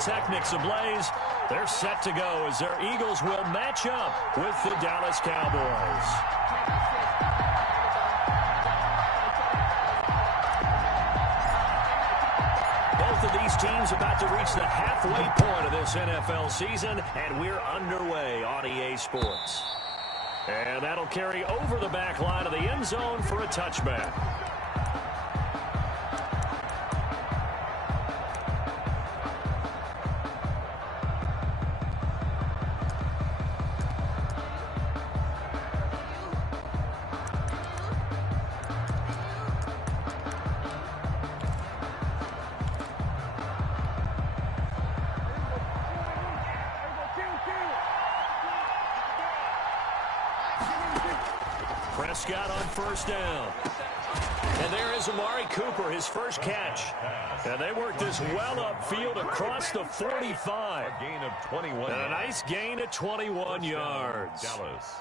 pyrotechnics ablaze. They're set to go as their Eagles will match up with the Dallas Cowboys. Both of these teams about to reach the halfway point of this NFL season, and we're underway on EA Sports. And that'll carry over the back line of the end zone for a touchback. Prescott on first down. And there is Amari Cooper, his first catch. And they work this well upfield across the 45. A gain of 21. And a nice gain of 21 yards. Dallas.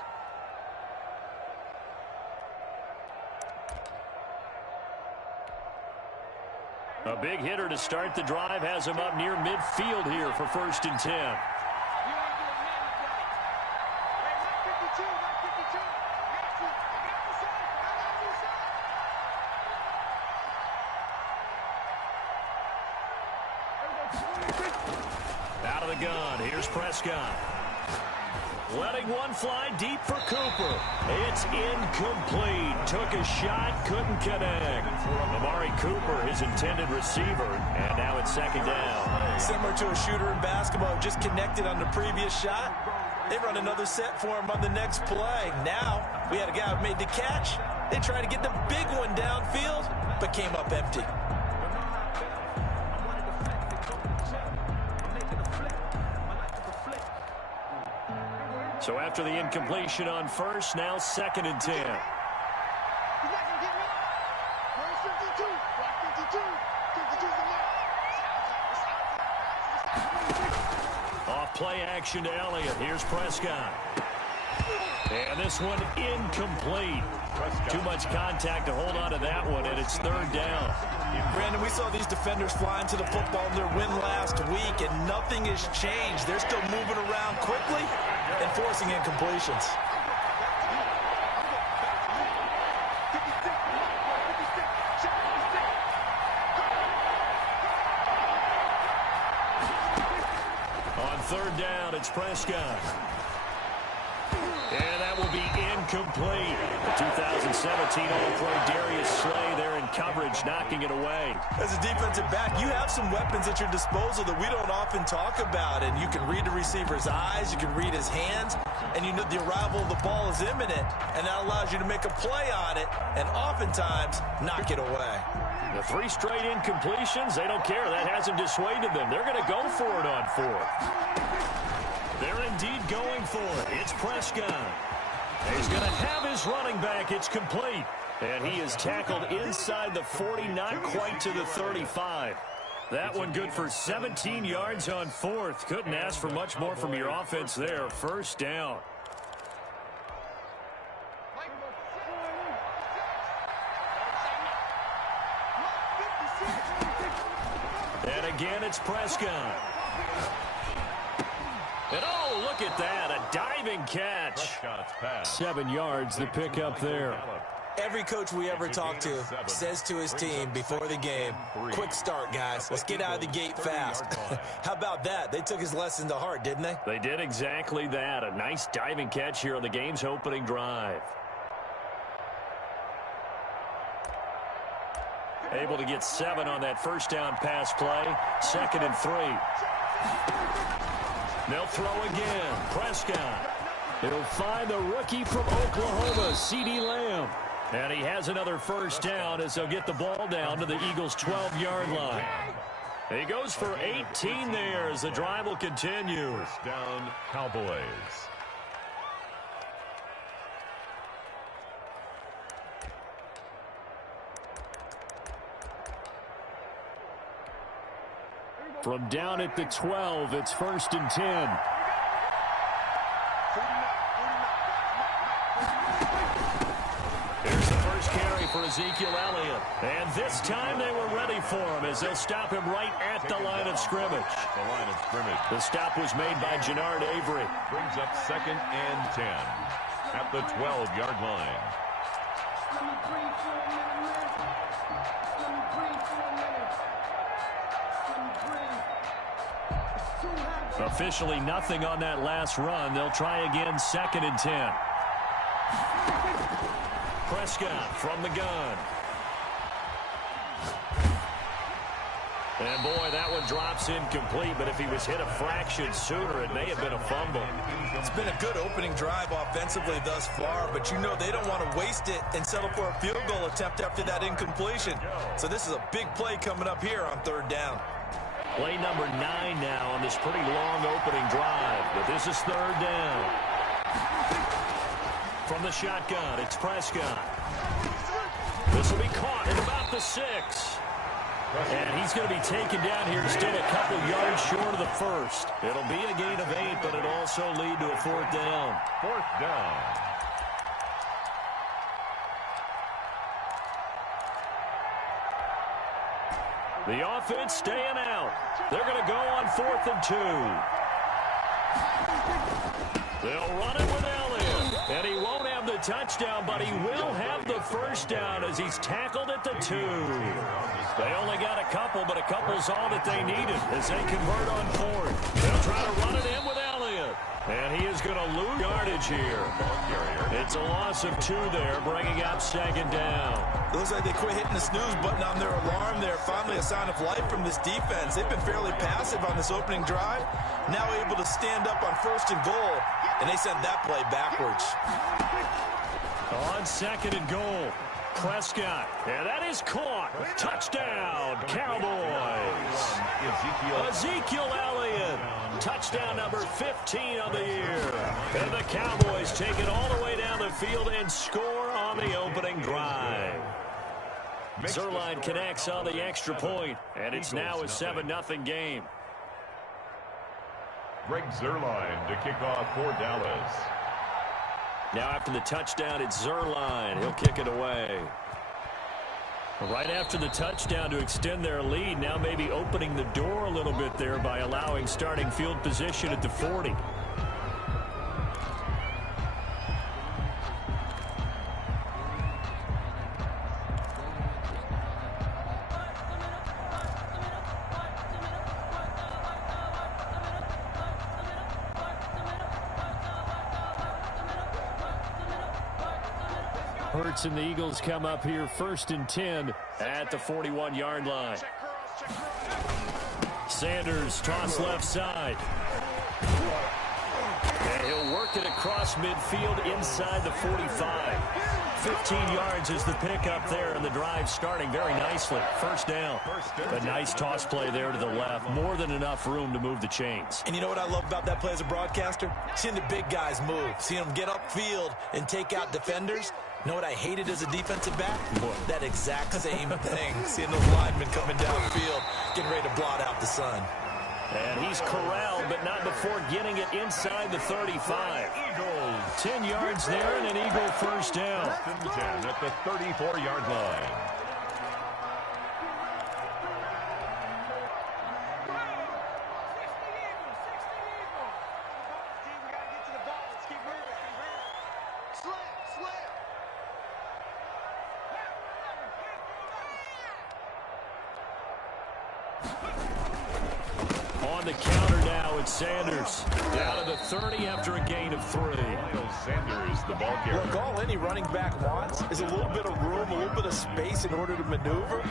A big hitter to start the drive has him up near midfield here for 1st and 10. Out of the gun, here's Prescott. Letting one fly deep for Cooper. It's incomplete. Took a shot, couldn't connect. Amari Cooper, his intended receiver, and now it's 2nd down. Similar to a shooter in basketball, just connected on the previous shot. They run another set for him on the next play. Now, we had a guy who made the catch. They tried to get the big one downfield, but came up empty. So after the incompletion on first, now 2nd and 10. Off play action to Elliott. Here's Prescott. And this one incomplete. Too much contact to hold on to that one, and it's 3rd down. Brandon, we saw these defenders flying to the football in their win last week, and nothing has changed. They're still moving around quickly and forcing incompletions. On 3rd down, it's Prescott. And that will be incomplete. The 2017 All-Pro Darius Slay there in coverage, knocking it away. As a defensive back, you have some weapons at your disposal that we don't often talk about. And you can read the receiver's eyes, you can read his hands, and you know the arrival of the ball is imminent. And that allows you to make a play on it and oftentimes knock it away. The 3 straight incompletions, they don't care. That hasn't dissuaded them. They're going to go for it on 4th. They're indeed going for it. It's Prescott. He's going to have his running back. It's complete. And he is tackled inside the 40, not quite to the 35. That one good for 17 yards on 4th. Couldn't ask for much more from your offense there. 1st down. And again, it's Prescott. And oh, look at that, a diving catch. 7 yards, the pickup there. Every coach we ever talk to says to his team before the game, quick start, guys. Let's get out of the gate fast. How about that? They took his lesson to heart, didn't they? They did exactly that. A nice diving catch here on the game's opening drive. Able to get 7 on that 1st down pass play. 2nd and 3. They'll throw again. Prescott. He'll find the rookie from Oklahoma, CeeDee Lamb. And he has another 1st down as they'll get the ball down to the Eagles' 12-yard line. He goes for 18 there as the drive will continue. 1st down, Cowboys. From down at the 12, it's 1st and 10. Here's the first carry for Ezekiel Elliott. And this time they were ready for him as they'll stop him right at the line of scrimmage. The stop was made by Jannard Avery. Brings up 2nd and 10 at the 12-yard line. Officially nothing on that last run. They'll try again, 2nd and 10. Prescott from the gun. And boy, that one drops incomplete, but if he was hit a fraction sooner, it may have been a fumble. It's been a good opening drive offensively thus far, but you know they don't want to waste it and settle for a field goal attempt after that incompletion. So this is a big play coming up here on 3rd down. Play number 9 now on this pretty long opening drive, but this is 3rd down. From the shotgun, it's Prescott. This will be caught at about the 6. And he's going to be taken down here still a couple yards short of the first. It'll be a gain of 8, but it'll also lead to a 4th down. 4th down. The offense staying out. They're going to go on 4th and 2. They'll run it with Elliott. And he won't have the touchdown, but he will have the first down as he's tackled at the 2. They only got a couple, but a couple's all that they needed as they convert on 4th. They'll try to run it in with Elliott. And he is going to lose yardage here. It's a loss of 2 there, bringing up 2nd down. It looks like they quit hitting the snooze button on their alarm there. Finally a sign of life from this defense. They've been fairly passive on this opening drive. Now able to stand up on 1st and goal, and they sent that play backwards. On 2nd and goal, Prescott. And that is caught. Touchdown, Cowboys. Ezekiel Elliott. Touchdown number 15 on the year. And the Cowboys take it all the way down the field and score on the opening drive. Zerline connects on the extra point, and it's now a 7-0 game. Greg Zerline to kick off for Dallas. Now after the touchdown, it's Zerline. He'll kick it away. Right after the touchdown to extend their lead, now maybe opening the door a little bit there by allowing starting field position at the 40. Hurts and the Eagles come up here 1st and 10 at the 41-yard line. Sanders toss left side. And he'll work it across midfield inside the 45. 15 yards is the pickup there, and the drive starting very nicely. 1st down. A nice toss play there to the left. More than enough room to move the chains. And you know what I love about that play as a broadcaster? Seeing the big guys move. Seeing them get upfield and take out defenders. You know what I hated as a defensive back? That exact same thing. Seeing those linemen coming downfield, getting ready to blot out the sun. And he's corralled, but not before getting it inside the 35. 10 yards there and an Eagle 1st down. 10 at the 34-yard line. On the counter now, it's Sanders. Down to the 30 after a gain of 3. Sanders, the ball carrier. Look, all any running back wants is a little bit of room, a little bit of space in order to maneuver.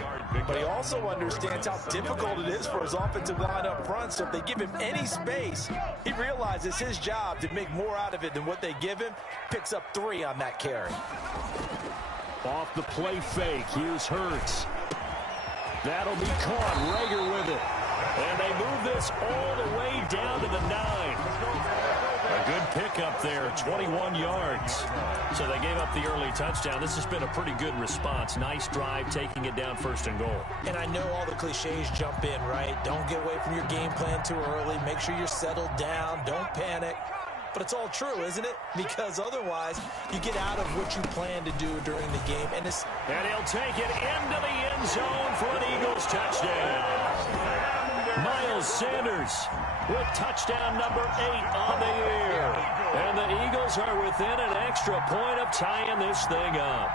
But he also understands how difficult it is for his offensive line up front. So if they give him any space, he realizes his job to make more out of it than what they give him. Picks up 3 on that carry. Off the play fake, here's Hurts. That'll be caught. Rager with it. And they move this all the way down to the 9. A good pickup there, 21 yards. So they gave up the early touchdown. This has been a pretty good response. Nice drive, taking it down 1st and goal. And I know all the cliches jump in, right? Don't get away from your game plan too early. Make sure you're settled down. Don't panic. But it's all true, isn't it? Because otherwise, you get out of what you plan to do during the game. And he'll take it into the end zone for an Eagles touchdown. Miles Sanders with touchdown number 8 on the year. And the Eagles are within an extra point of tying this thing up.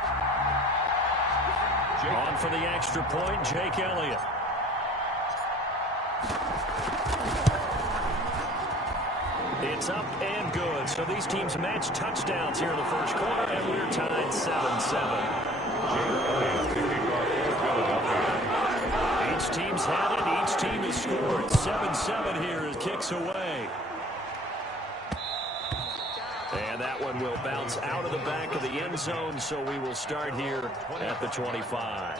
On for the extra point, Jake Elliott. It's up and good. So these teams match touchdowns here in the first quarter, and we're tied 7-7. Each team's had it. Each team has scored. 7-7 here as kicks away. And that one will bounce out of the back of the end zone, so we will start here at the 25.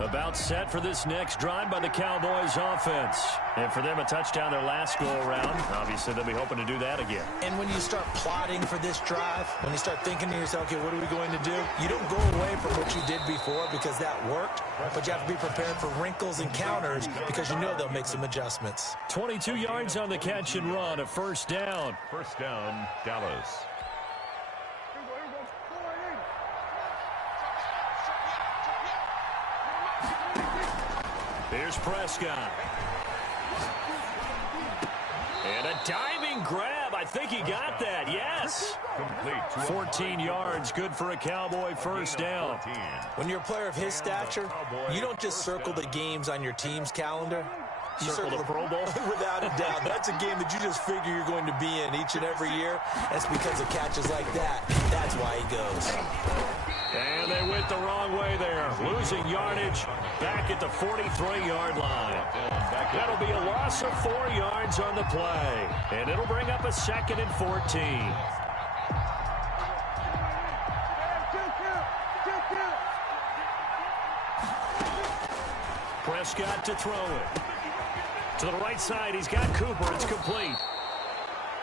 About set for this next drive by the Cowboys offense. And for them, a touchdown their last go-around. Obviously, they'll be hoping to do that again. And when you start plotting for this drive, when you start thinking to yourself, okay, what are we going to do? You don't go away from what you did before because that worked. But you have to be prepared for wrinkles and counters because you know they'll make some adjustments. 22 yards on the catch and run, a first down. First down, Dallas. Here's Prescott. And a diving grab. I think he got that. Yes. Complete. 14 yards. Good for a Cowboy first down. When you're a player of his stature, you don't just circle the games on your team's calendar. You circle the Pro Bowl? Without a doubt. That's a game that you just figure you're going to be in each and every year. That's because of catches like that. That's why he goes. And they went the wrong way there. Losing yardage back at the 43-yard line. That'll be a loss of 4 yards on the play. And it'll bring up a 2nd and 14. Prescott to throw it. To the right side, he's got Cooper. It's complete.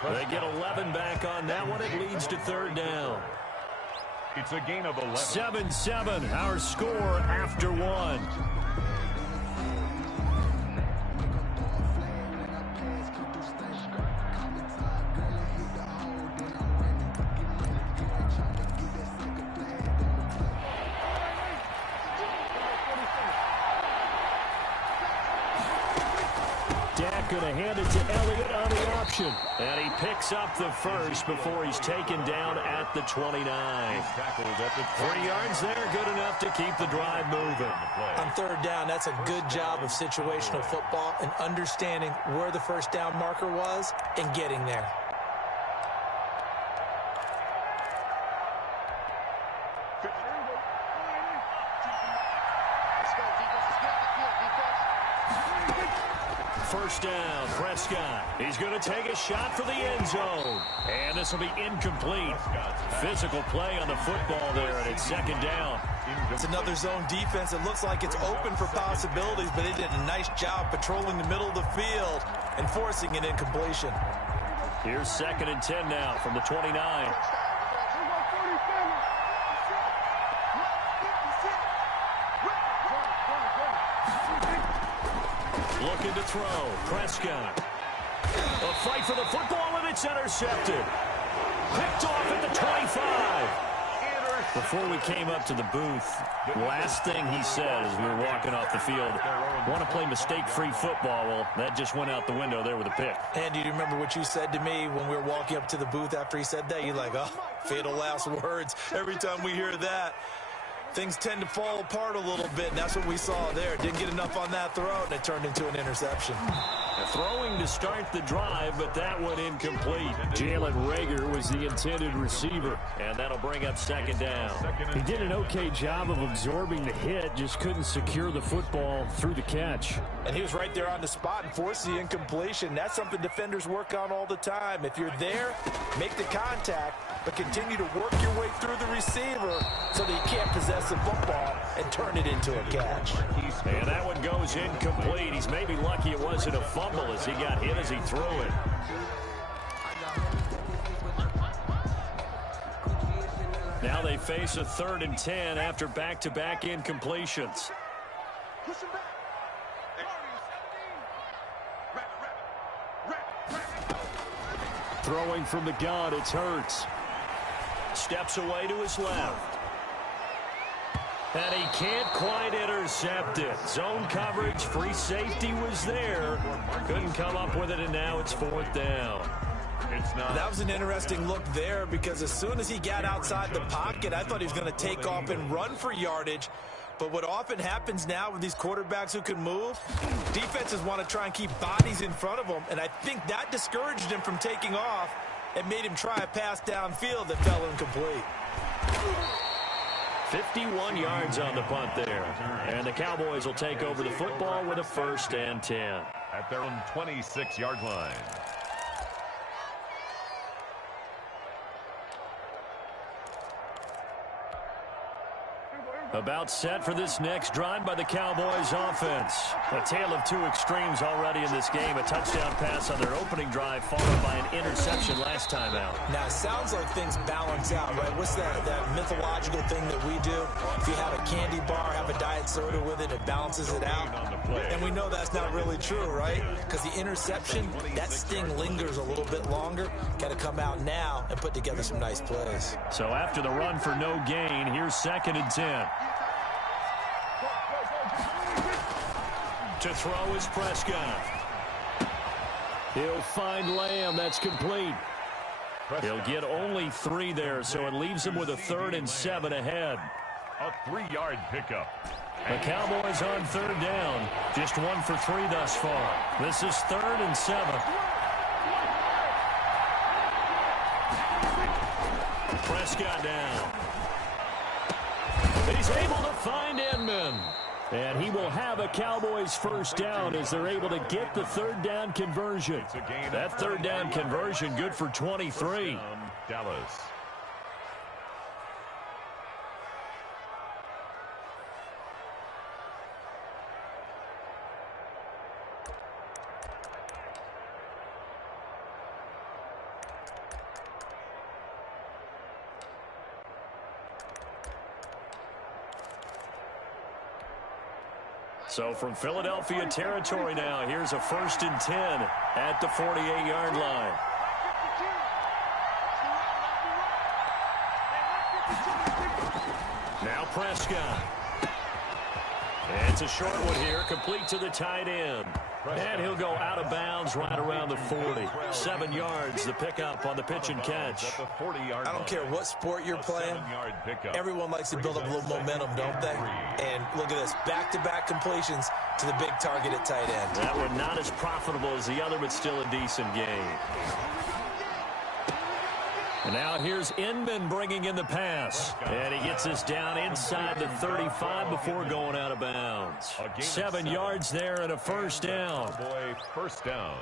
They get 11 back on that one. It leads to 3rd down. It's a gain of 11. 7-7, our score after 1. Going to hand it to Elliott on the option. And he picks up the first before he's taken down at the 29. 3 yards there, good enough to keep the drive moving. On 3rd down, that's a good job of situational football and understanding where the first down marker was and getting there. First down, Prescott. He's going to take a shot for the end zone. And this will be incomplete. Physical play on the football there, and it's 2nd down. It's another zone defense. It looks like it's open for possibilities, but they did a nice job patrolling the middle of the field and forcing an incompletion. Here's 2nd and 10 now from the 29. Looking to throw. Prescott. A fight for the football, and it's intercepted. Picked off at the 25. Before we came up to the booth, last thing he said as we were walking off the field, want to play mistake-free football. Well, that just went out the window there with a pick. And do you remember what you said to me when we were walking up to the booth after he said that? You're like, oh, fatal last words. Every time we hear that, things tend to fall apart a little bit, and that's what we saw there. Didn't get enough on that throw, and it turned into an interception. Throwing to start the drive, but that one incomplete. Jalen Reagor was the intended receiver, and that'll bring up 2nd down. He did an okay job of absorbing the hit, just couldn't secure the football through the catch. And he was right there on the spot and forced the incompletion. That's something defenders work on all the time. If you're there, make the contact, but continue to work your way through the receiver so that you can't possess the football and turn it into a catch. And that one goes incomplete. He's maybe lucky it wasn't a fumble as he got hit as he threw it. they face a 3rd and 10 after back-to-back incompletions. Throwing from the gun, it's Hurts. Steps away to his left. And he can't quite intercept it. Zone coverage, free safety was there. Couldn't come up with it, and now it's 4th down. That was an interesting look there because as soon as he got outside the pocket, I thought he was going to take off and run for yardage. But what often happens now with these quarterbacks who can move, defenses want to try and keep bodies in front of them, and I think that discouraged him from taking off and made him try a pass downfield that fell incomplete. 51 yards on the punt there. And the Cowboys will take over the football with a 1st and 10. At their own 26-yard line. About set for this next drive by the Cowboys offense. A tale of two extremes already in this game. A touchdown pass on their opening drive followed by an interception last time out. Now, it sounds like things balance out, right? What's that mythological thing that we do? If you have a candy bar, have a diet soda with it, it balances it out. And we know that's not really true, right? Because the interception, that sting lingers a little bit longer. Got to come out now and put together some nice plays. So after the run for no gain, here's 2nd and 10. To throw is Prescott. He'll find Lamb. That's complete. He'll get only 3 there, so it leaves him with a 3rd and 7 ahead. A 3-yard pickup. The Cowboys on 3rd down. Just 1 for 3 thus far. This is 3rd and 7. Prescott down. He's able to find Inman. And he will have a Cowboys 1st down as they're able to get the 3rd down conversion. That 3rd down conversion good for 23. Dallas. So from Philadelphia territory now, here's a 1st and 10 at the 48-yard line. Now Prescott. And it's a short one here, complete to the tight end. And he'll go out of bounds right around the 40. 7 yards, the pickup on the pitch and catch. I don't care what sport you're playing. Everyone likes to build up a little momentum, don't they? And look at this, back-to-back completions to the big target at tight end. That one not as profitable as the other, but still a decent game. And now here's Inman bringing in the pass. And he gets us down inside the 35 before going out of bounds. 7 yards there and a 1st down. Boy, 1st down.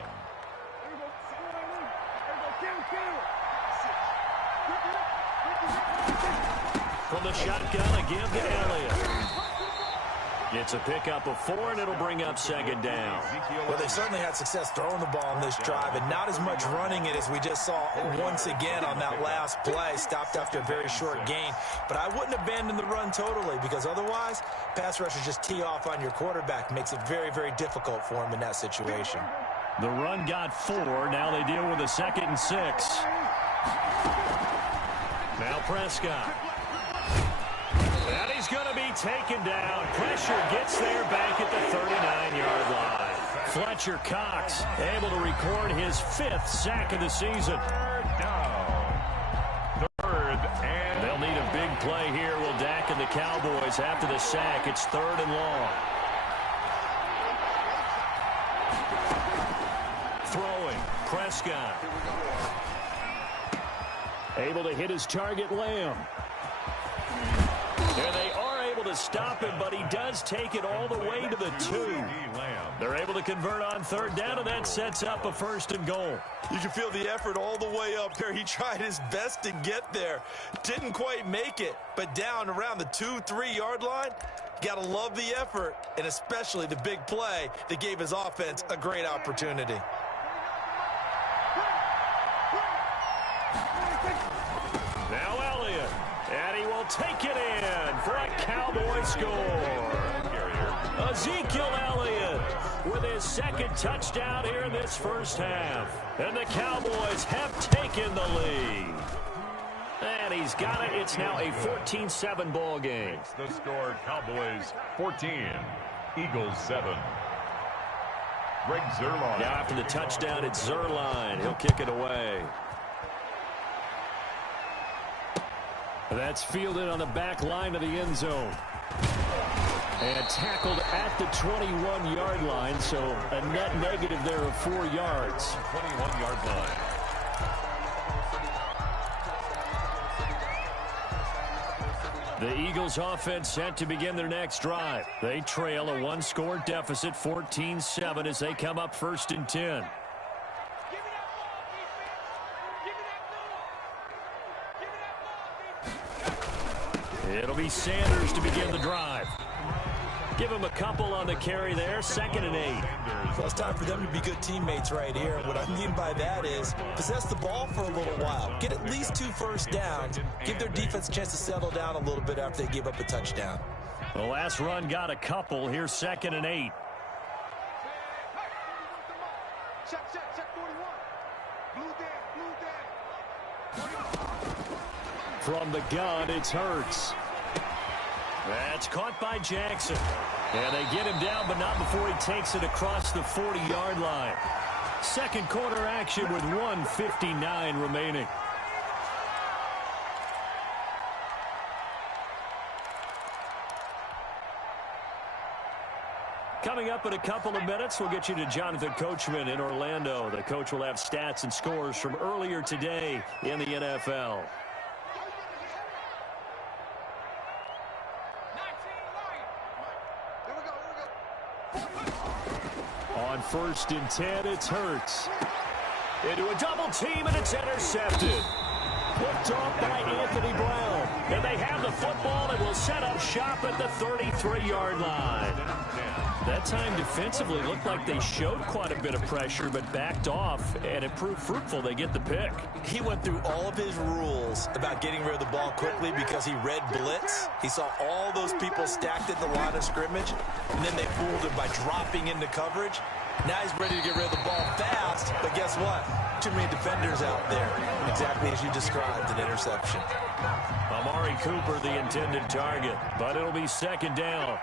From the shotgun, a give to Elliott. It's a pickup of 4, and it'll bring up 2nd down. Well, they certainly had success throwing the ball on this drive, and not as much running it as we just saw once again on that last play. Stopped after a very short gain. But I wouldn't abandon the run totally, because otherwise, pass rushers just tee off on your quarterback. Makes it very, very difficult for him in that situation. The run got 4. Now they deal with a 2nd and 6. Now Prescott. And he's going to be taken down. Pressure gets there back at the 39-yard line. Fletcher Cox able to record his 5th sack of the season. 3rd down. 3rd and they'll need a big play here. Will Dak and the Cowboys after the sack. It's 3rd and long. Throwing. Prescott. Able to hit his target, Lamb. And they are able to stop him, but he does take it all the way to the 2. They're able to convert on 3rd down, and that sets up a 1st and goal. You can feel the effort all the way up there. He tried his best to get there. Didn't quite make it, but down around the 2-3 yard line, got to love the effort, and especially the big play that gave his offense a great opportunity. Now Elliott, and he will will take it in for a Cowboy score. Ezekiel Elliott with his second touchdown here in this first half. And the Cowboys have taken the lead. And he's got it. It's now a 14-7 ball game. The score, Cowboys 14, Eagles 7. Greg Zuerlein. Now after the touchdown, it's Zuerlein. He'll kick it away. That's fielded on the back line of the end zone. And tackled at the 21-yard line, so a net negative there of 4 yards. 21-yard line. The Eagles offense set to begin their next drive. They trail a one-score deficit, 14-7, as they come up 1st and 10. It'll be Sanders to begin the drive. Give him a couple on the carry there, 2nd and 8. Well, it's time for them to be good teammates right here. What I mean by that is possess the ball for a little while. Get at least 2 first downs. Give their defense a chance to settle down a little bit after they give up a touchdown. The last run got a couple. Here's 2nd and 8. From the gun, it's Hurts. That's caught by Jackson. And they get him down, but not before he takes it across the 40-yard line. Second quarter action with 1:59 remaining. Coming up in a couple of minutes, we'll get you to Jonathan Coachman in Orlando. The coach will have stats and scores from earlier today in the NFL. On 1st and 10, it's Hurts. Into a double team, and it's intercepted. Picked off by Anthony Brown. And they have the football and will set up shop at the 33-yard line. That time defensively looked like they showed quite a bit of pressure, but backed off, and it proved fruitful. They get the pick. He went through all of his rules about getting rid of the ball quickly because he read blitz. He saw all those people stacked at the line of scrimmage, and then they fooled him by dropping into coverage. Now he's ready to get rid of the ball fast, but guess what? Too many defenders out there. Exactly as you described, an interception. Amari Cooper, the intended target, but it'll be 2nd down.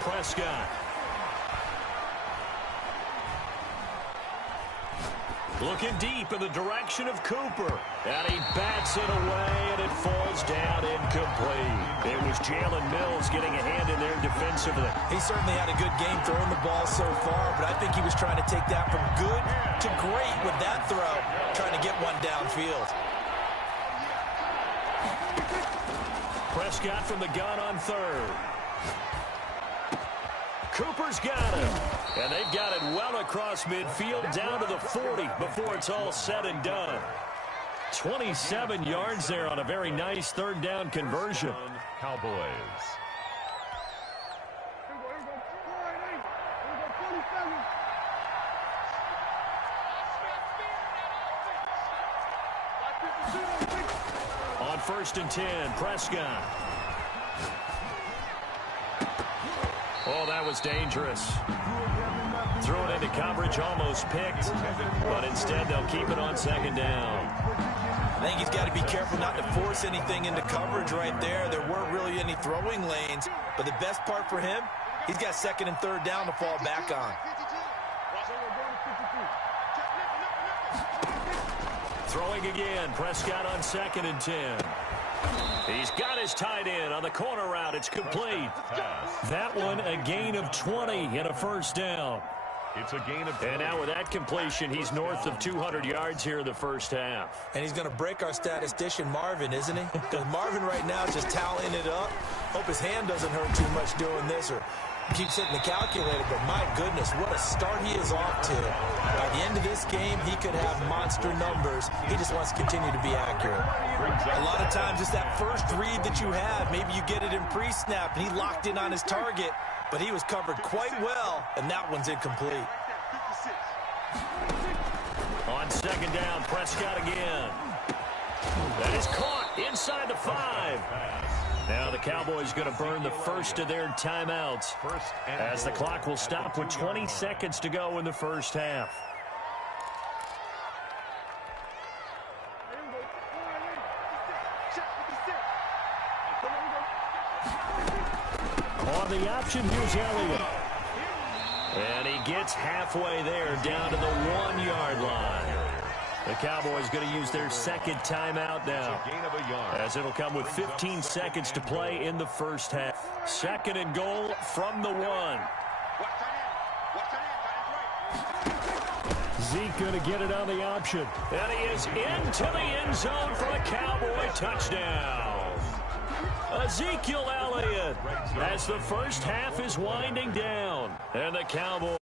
Prescott. Looking deep in the direction of Cooper. And he bats it away, and it falls down incomplete. It was Jalen Mills getting a hand in there defensively. He certainly had a good game throwing the ball so far, but I think he was trying to take that from good to great with that throw, trying to get one downfield. Prescott from the gun on 3rd. Cooper's got him. And they've got it well across midfield down to the 40 before it's all said and done. 27 yards there on a very nice 3rd down conversion. Cowboys. On 1st and 10, Prescott. Oh, that was dangerous. Throw it into coverage, almost picked. But instead, they'll keep it on 2nd down. I think he's got to be careful not to force anything into coverage right there. There weren't really any throwing lanes. But the best part for him, he's got 2nd and 3rd down to fall back on. Throwing again, Prescott on 2nd and 10. He's got his tight end on the corner route. It's complete. That one, a gain of 20 and a 1st down. It's a gain of 20. And now with that completion, he's north of 200 yards here in the first half. And he's going to break our statistician, Marvin, isn't he? Because Marvin right now is just tallying it up. Hope his hand doesn't hurt too much doing this or keeps hitting the calculator. But my goodness, what a start he is off to. By the end of this game, he could have monster numbers. He just wants to continue to be accurate. A lot of times it's that first read that you have. Maybe you get it in pre-snap, and he locked in on his target. But he was covered quite well, and that one's incomplete. On second down, Prescott again. That is caught inside the 5. Now the Cowboys going to burn the first of their timeouts as the clock will stop with 20 seconds to go in the first half. On the option, here's Elliott. And he gets halfway there down to the 1-yard line. The Cowboys going to use their second timeout now, as it'll come with 15 seconds to play in the first half. Second and goal from the 1. Zeke going to get it on the option. And he is into the end zone for a Cowboy touchdown. Ezekiel Elliott as the first half is winding down. And the Cowboys